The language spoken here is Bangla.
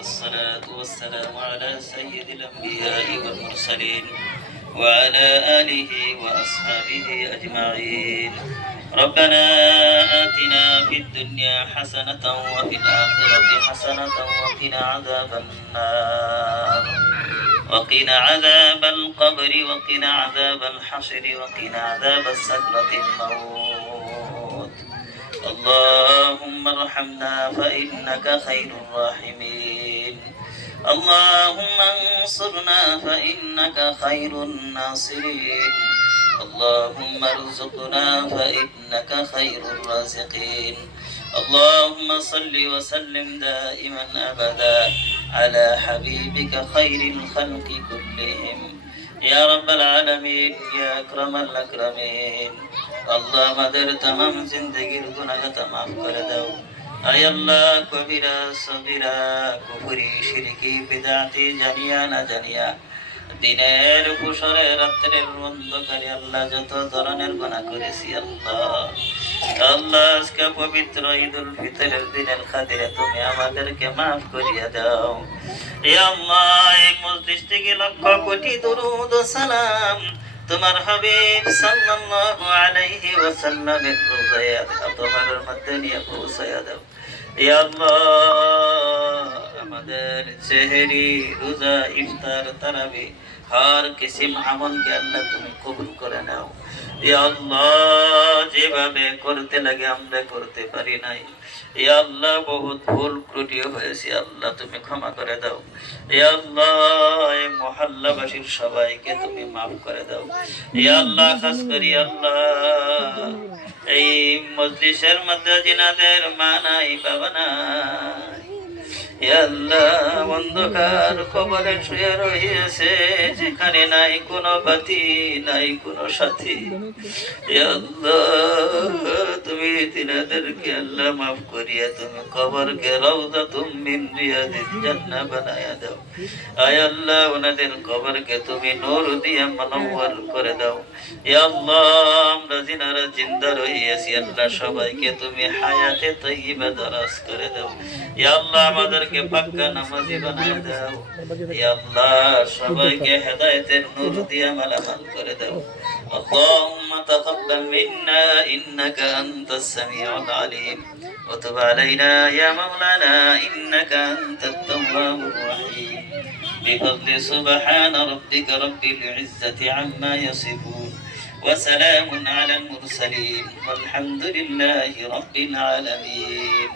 والصلاة والسلام على سيد الأنبياء والمرسلين وعلى آله وأصحابه أجمعين. ربنا آتنا في الدنيا حسنة وفي الآخرة حسنة وقنا عذاب النار وقنا عذاب القبر وقنا عذاب الحشر وقنا عذاب سكرة الموت. اللهم ارحمنا فإنك خير الراحمين. اللهم انصرنا فإنك خير الناصرين. اللهم ارزقنا فإنك خير الرازقين. اللهم صل وسلم دائما أبدا على حبيبك خير الخلق كلهم يا رب العالمين يا أكرم الأكرمين. আল্লাহ আমাদের तमाम জিন্দেগির গুনাহগাতা মাফ করে দাও। আয় আল্লাহ, কবিরা সগীরা কুফরি শিরকি বিদআতি জানিয়া না জানিয়া দিনের ফুসরে রাতের অন্ধকারে আল্লাহ যত ধরনের গুনাহ করেছি আল্লাহ আজকে পবিত্র ঈদুল ফিতরের দিনের খাতিরে তুমি আমাদেরকে মাফ করিয়া দাও। ইয়া আল্লাহ, এই মজলিস থেকে লক্ষ কোটি দরুদ ও সালাম তোমার হাবিব সাল্লাল্লাহু আলাইহি ওয়াসাল্লামের রোজায় আতহারের মধ্যে নিয়ে পৌঁছায়া দাও। ইয়া আল্লাহ, আমাদের সেহরি রোজা ইফতার তারাবি हर किस्म আমল কে আল্লাহ তুমি কবুল করে নাও। ইয়া আল্লাহ, যেভাবে করতে লাগে আমরা করতে পারি নাই। ইয়া আল্লাহ, বহুত ভুল ত্রুটি হয়েছে আল্লাহ তুমি ক্ষমা করে দাও। ইয়া আল্লাহ, এই মহল্লাবাসীর সবাইকে তুমি মাফ করে দাও। ইয়া আল্লাহ, খাস করি আল্লাহ এই মজলিসের মধ্যে জিনাদের মা নাই বাবা নাই অন্ধকার কবরে শুয়ে রয়েছে, যেখানে নাই কোনো বাতি নাই কোনো সাথী। তুমি তিনাদেরকে আল্লাহ মাফ করিয়া তুমি কবরকে রাউদাতুম মিন রিয়াদিল জান্নাহ বানায়া দাও। আয় আল্লাহ, ওনাদের কবরকে তুমি নূর দিয়ে মুনওয়ার করে দাও। ইয়া আল্লাহ, আমরা যিনারা জিন্দা রহিয়াছি আল্লাহ সবাইকে তুমি হায়াতে তাইয়্যিবা দারাজ করে দাও। ইয়া আল্লাহ, আমাদের পাক্কা নামাজি বানায় দাও। ইয়া আল্লাহ, সবাইকে হেদায়েতের নূর দিয়ে মালামাল করে দাও। اللهم تقبل منا إنك أنت السميع العليم وتب علينا يا مولانا إنك أنت التواب الرحيم. بفضل سبحان ربك رب العزة عما يصفون وسلام على المرسلين والحمد لله رب العالمين.